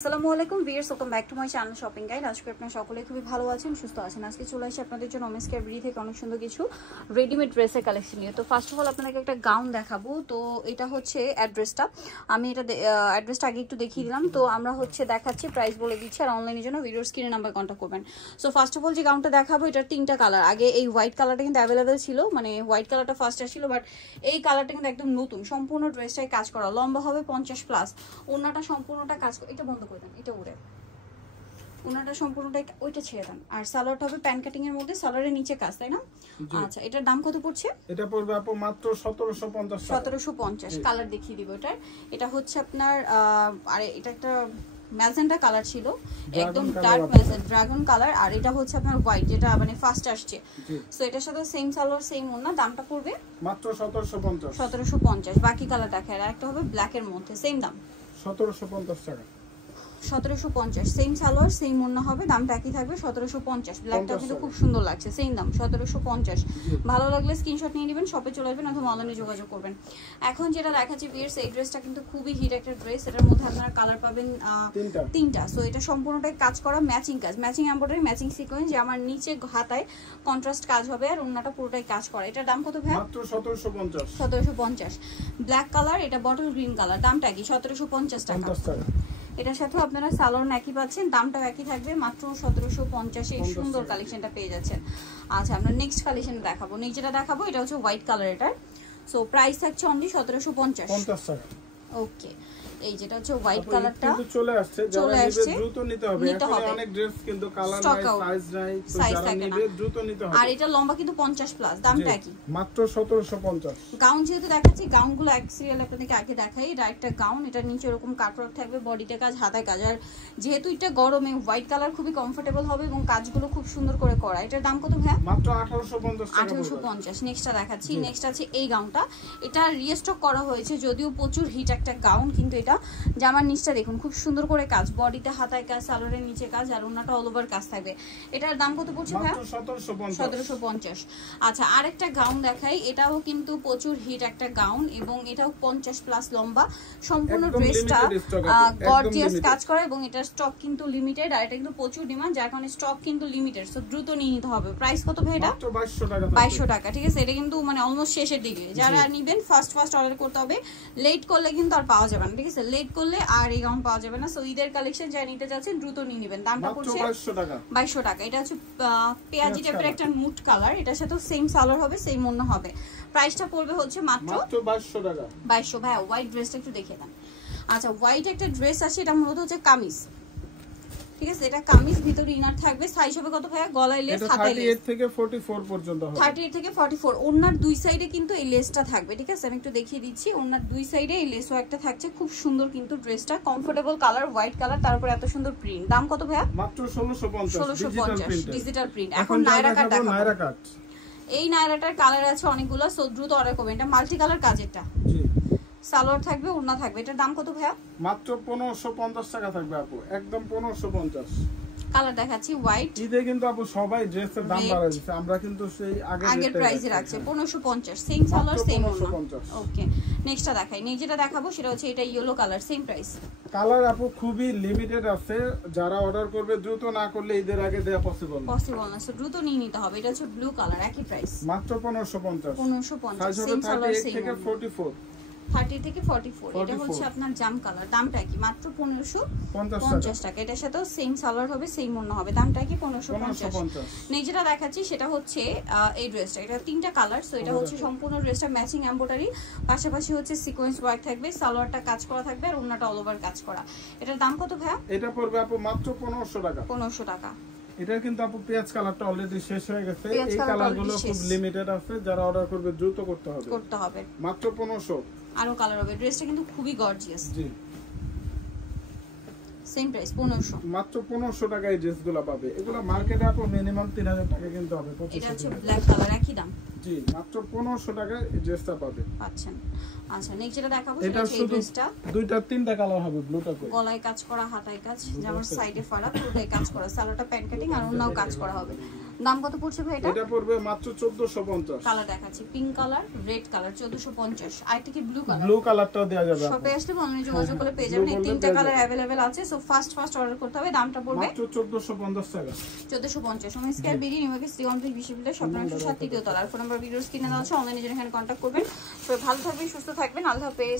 আসসালামু আলাইকুম viewers, welcome back to my channel shopping guide. আজকে আপনারা সকলে খুবই ভালো আছেন, সুস্থ আছেন। আজকে চলে আসি আপনাদের জন্য ওমেন্স কেয়ার বিডি থেকে অনেক সুন্দর কিছু রেডিমেড ড্রেসের কালেকশন নিয়ে। তো ফার্স্ট অফ অল আপনাদেরকে একটা গাউন দেখাবো। তো এটা হচ্ছে অ্যাড্রেসটা, আমি এটা অ্যাড্রেসটা আগে একটু দেখিয়ে দিলাম। তো আমরা হচ্ছে দেখাচ্ছি, প্রাইস বলে দিচ্ছি, আর অনলাইনের জন্য ভিডিওর স্ক্রিনে নাম্বার কন্ট্যাক্ট করবেন। সো ফার্স্ট অফ অল যে গাউনটা দেখাবো, এটার তিনটা কালার। আগে এই হোয়াইট কালারটা কিন্তু অ্যাভেলেবেল ছিল, মানে হোয়াইট কালারটা ফার্স্ট আসছিল, বাট এই কালারটা কিন্তু একদম নতুন, সম্পূর্ণ ড্রেসটাই কাজ করা, লম্বা হবে 50+, ওনাটা সম্পূর্ণটা কাজ, এটা বন্ধ করে দেন, এটা উড়ে ওনাটা সম্পূর্ণটাই, ওইটা ছেড়ে দেন। আর সালোয়ারটা হবে প্যান কাটিং এর মধ্যে, সালোয়ারের নিচে কাজ, তাই না? আচ্ছা, এটার দাম কত পড়ছে? এটা পড়বে আপু মাত্র 1750 টাকা। 1750 কালার দেখিয়ে দিব এটার। এটা হচ্ছে আপনার আরে এটা একটা ম্যাজেন্টা কালার ছিল, একদম ডার্ক ম্যাজেন্টা ড্রাগন কালার। আর এটা হচ্ছে আপনার হোয়াইট, যেটা মানে ফার্স্ট আসছে। সো এটার সাথে সেম সালোয়ার সেম ওন্না, দামটা পড়বে মাত্র 1750। 1750। বাকি কালার দেখায়, আর একটা হবে ব্ল্যাক এর মধ্যে, সেম দাম 1750 টাকা। 1750 সেম সালোয়ার সেম ওন্না হবে, দামটা একই থাকবে 1750। ব্ল্যাকটা কিন্তু খুব সুন্দর লাগছে, সেম দাম 1750। ভালো লাগলে স্ক্রিনশট নিয়ে নেবেন, শপে চলে আসবেন অথবা অনলাইনে যোগাযোগ করবেন। এখন যেটা দেখাচ্ছি ভিউয়ার্স, এই ড্রেসটা কিন্তু খুবই হিট একটা ড্রেস। এটার মধ্যে আপনারা কালার পাবেন তিনটা। সো এটা সম্পূর্ণটাই কাজ করা, ম্যাচিং কাজ, ম্যাচিং এমব্রয়ডারি, ম্যাচিং সিকোয়েন্স, যে আমার নিচে হাতায় কন্ট্রাস্ট কাজ হবে, আর ওন্নাটা পুরোটাই কাজ করা। এটার দাম কত ভাই? মাত্র 1750। 1750। ব্ল্যাক কালার, এটা বটল গ্রিন কালার, দামটা কি? 1750 টাকা। এটার সাথে আপনারা সালোয়ার একই পাচ্ছেন, দামটাও একই থাকবে, মাত্র 1750। এই সুন্দর কালেকশনটা পেয়ে যাচ্ছেন। আচ্ছা, আমরা নেক্সট কালেকশন দেখাবো। যেটা দেখাবো এটা হচ্ছে হোয়াইট কালার এটার। সো প্রাইস থাকছে অনলি 1750 টাকা। ওকে, এই যেটা হচ্ছে হোয়াইট কালারটা চলে আসছে, যারা নেবে দ্রুত নিতে হবে। এখন অনেক ড্রেস কিন্তু কালার নাই, সাইজ নাই, তো যারা নেবে দ্রুত নিতে হবে। আর এটা লম্বা কিন্তু 50+, দামটা কি? মাত্র 1750। গাউন যেহেতু দেখাচ্ছি, গাউনগুলো এক সিরিয়াল আপনাদেরকে আগে দেখাই। এটা একটা গাউন, এটা নিচে এরকম কাটওয়ার্ক থাকবে, বডিতে কাজ, হাতায় কাজ। আর যেহেতু এটা গরমে হোয়াইট কালার খুবই কমফোর্টেবল হবে এবং কাজগুলো খুব সুন্দর করে করা। এটার দাম কত ভাই? মাত্র 1850 টাকা। 1850। নেক্সটটা দেখাচ্ছি। নেক্সট আছে এই গাউনটা, এটা রিস্টক করা হয়েছে, যদিও প্রচুর হিট একটা গাউন, কিন্তু এটা জামার নিচটা দেখুন খুব সুন্দর করে কাজ, বডিতে হাতায় কাজ, সালোয়ারের নিচে কাজ, আর ওন্নাটা অল ওভার কাজ থাকবে। এটার দাম কত পড়ছে ভাই? 1750। আচ্ছা, আরেকটা গাউন দেখাই, এটাও কিন্তু প্রচুর হিট একটা গাউন, এবং এটাও 50+ লম্বা, সম্পূর্ণ ড্রেসটা গর্জিয়াস কাজ করা, এবং এটার স্টক কিন্তু লিমিটেড, আর এটা কিন্তু প্রচুর ডিমান্ড, যার কারণে স্টক কিন্তু লিমিটেড। সো দ্রুত নিয়ে নিতে হবে। প্রাইস কত ভাই এটা? মাত্র 2200 টাকা। 2200 টাকা, ঠিক আছে। এটা কিন্তু মানে অলমোস্ট শেষের দিকে, যারা নেবেন ফার্স্ট অর্ডার করতে হবে, লেট করলে কিন্তু আর পাওয়া যাবে না, ঠিক আছে? লেট করলে আর এই গাউন পাওয়া যাবে না। সো ঈদের কালেকশন যা নিতে যাচ্ছেন দ্রুত নিয়ে নেবেন। দামটা পড়ছে 2200 টাকা। 2200 টাকা। এটা হচ্ছে পেঁয়াজি টাইপের একটা মুড কালার, এটার সাথে সেম সালোয়ার হবে, সেম ওন্না হবে। প্রাইসটা পড়বে হচ্ছে মাত্র 2200 টাকা। 2200। ভাই হোয়াইট ড্রেসটা একটু দেখে দেন। আচ্ছা, হোয়াইট একটা ড্রেস আছে, এটা মূলত হচ্ছে কামিজ, ঠিক আছে? এটা কামিজ, ভিতরে ইনার থাকবে। সাইজ হবে কত ভাই? গলায় লেস, হাতায় লেস, 38 থেকে 44 পর্যন্ত হবে। 38 থেকে 44। ওন্নার দুই সাইডে কিন্তু এই লেসটা থাকবে, ঠিক আছে? আমি একটু দেখিয়ে দিচ্ছি। ওন্নার দুই সাইডে এই লেসও একটা থাকছে, খুব সুন্দর কিন্তু ড্রেসটা, কমফোর্টেবল কালার, হোয়াইট কালার, তারপর এত সুন্দর প্রিন্ট। দাম কত ভাই? মাত্র 1650 ডিজিটাল প্রিন্ট। এখন নায়রা কাট দেখাবো। নায়রা কাট, এই নায়রাটার কালার আছে অনেকগুলো, সো দ্রুত অর্ডার করবেন। এটা মাল্টি কালার কাজেরটা, জি। সালোয়ার থাকবে, ওন্না থাকবে। এটার দাম কত ভাইয়া? মাত্র 1550 টাকা থাকবে আপু, একদম 1550। কালার দেখাচ্ছি হোয়াইট। ঈদে কিন্তু আপু সবাই ড্রেসের দাম বাড়ায় দিয়েছে, আমরা কিন্তু সেই আগের প্রাইসে রাখছে 1550। সেম সালোয়ার সেম ওন্না। ওকে, নেক্সটটা দেখাই। যেটা দেখাবো সেটা হচ্ছে এটা yellow colour, same price. Colour আপু খুবই লিমিটেড আছে, যারা অর্ডার করবে দ্রুত না করলে ঈদের আগে দেয়া পসিবল না, সো দ্রুত নিয়ে নিতে হবে। এটা হচ্ছে ব্লু কালার, একই প্রাইস, মাত্র 1550। 1550। সেম সালোয়ার সেম থেকে 44, 30 থেকে 44। এটা হচ্ছে আপনার জাম কালার, দামটা কি? মাত্র 1550 টাকা। এটার সাথেও সেম সালোয়ার হবে, সেম ওন্না হবে, দামটা কি? 1550। যেটা দেখাচ্ছি সেটা হচ্ছে এই ড্রেসটা, এটা তিনটা কালার। সো এটা হচ্ছে সম্পূর্ণ ড্রেসটা ম্যাচিং এমব্রয়ডারি, পাশাপাশি হচ্ছে সিকোয়েন্স ওয়ার্ক থাকবে, সালোয়ারটা কাজ করা থাকবে, আর ওন্নাটা অল ওভার কাজ করা। এটার দাম কত ভাইয়া? এটা পড়বে আপু মাত্র 1500 টাকা। 1500 টাকা। এটা কিন্তু আপু পেঁয়াজ কালারটা অলরেডি শেষ হয়ে গেছে, এই কালারগুলো খুব লিমিটেড আছে, যারা অর্ডার করবে দ্রুত করতে হবে। মাত্র 1500। আরো কালার হবে, ড্রেসটা কিন্তু খুবই গর্জিয়াস, জি। Same price 1500। মাত্র 1500 টাকায় এই ড্রেসগুলো পাবে। এগুলো মার্কেটে আপু মিনিমাম 3000 টাকা কিনতে হবে। এটা হচ্ছে ব্ল্যাক কালার, একই দাম, জি। মাত্র 1500 টাকায় এই ড্রেসটা পাবে। পাচ্ছেন। আচ্ছা নেক্সট যেটা দেখাবো সেটা হচ্ছে এই ড্রেসটা। দুইটা তিনটা কালার হবে, ব্লুটা করে গলায় কাজ করা, হাতায় কাজ, জামার সাইডে ফাড়া, পুরোটাই কাজ করা, সালোয়ারটা প্যান্ট কাটিং আর ওন্নাও কাজ করা হবে। দাম কত পড়ছে ভাই এটা? এটা পড়বে মাত্র 1450। কালার দেখাচ্ছি, পিঙ্ক কালার, রেড কালার 1450। আইটা কি ব্লু কালার? ব্লু কালারটাও দেয়া যাবে। শপে আসলে অনলাইনে যোগাযোগ করলে পেয়ে যাবেন। এই তিনটা কালার अवेलेबल আছে। সো ফাস্ট অর্ডার করতে হবে। দামটা পড়বে মাত্র 1450 টাকা। 1450। সময় স্কয়ার বিডি নিউমার্কেট সিওমপ্লেক্স বিশ্ববিদ্যালয় শপ নম্বর 7 তৃতীয় তলা। আর ফোন নাম্বার ভিডিওস কিনে দেওয়া আছে। অনলাইনে জেনে এখানে কন্টাক্ট করবেন। সবাই ভালো থাকবেন, সুস্থ থাকবেন। আল্লাহ হাফেজ।